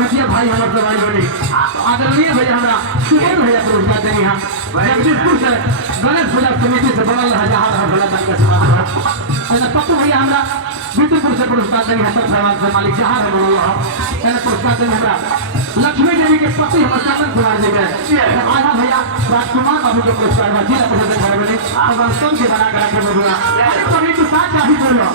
भैया भाई हमारे भाई बने आदरणीय भैया हमारा सुमन भैया पुरस्कार देंगे हम जगदीशपुर से गणेश पूजा समिति से बनल रहा जहाँ रहा भला तक के समाज पप्पू भैया हमारा बीतुपुर से पुरस्कार देंगे हसन फरमान से मालिक जहाँ रहा बनल रहा पुरस्कार देंगे हमारा लक्ष्मी देवी के पति हमारे चंदन कुमार जी के आधा भैया राजकुमार बाबू के पुरस्कार जिला परिषद घर बने अफगानिस्तान के बना कर रखे बबुआ कभी तो साथ ही बोलो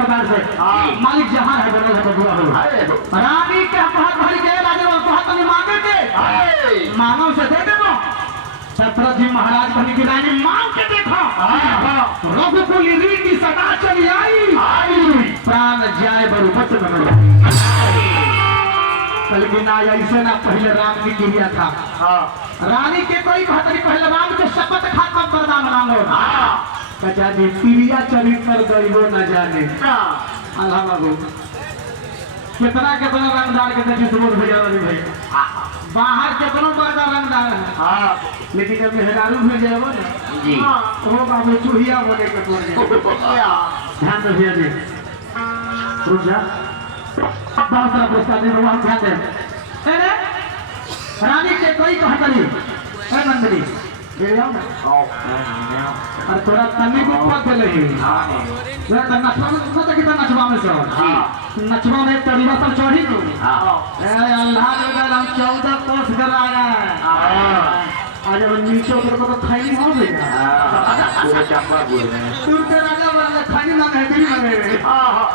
मालिक जहाँ है बने है बबुआ हो रानी के बहुत भरी के लागे वो बहुत नहीं मांगे के मांगो से दे देबो छत्रपति जी महाराज बनी की रानी मांग के देखो रघुकुल रीति सदा चली आई प्राण जाए बरु बच बनो बल्कि ना ऐसे ना पहले राम की क्रिया था रानी के कोई कहत नहीं पहले राम के शपथ खा कर वरदान मांगो कचा जी क्रिया चरित पर गईबो न जाने अल्लाह बाबू कितना कितना रंगदार के देखिए सुबोध भैया वाली भैया बाहर कितना बड़ा रंगदार है लेकिन जब मेहरारू में जाएगा ना जी वो बाबू चूहिया बोले के पड़ गया ध्यान दो भैया जी रुक जा बहुत सारा पुरस्कार दे रहा हूं ध्यान दे अरे रानी के कोई कहता नहीं है मंडली और थोड़ा तनी को पद नहीं ये नचवा में सोचा कि नचवा में से नचवा में तरीका सब चढ़ी तो ए अल्लाह ने हम 14 कोस कराया आज हम नीचे ऊपर को खाई हो गया पूरे चंपा बोल रहे हैं तू के राजा वाले खाई ना है भी ना है हां हां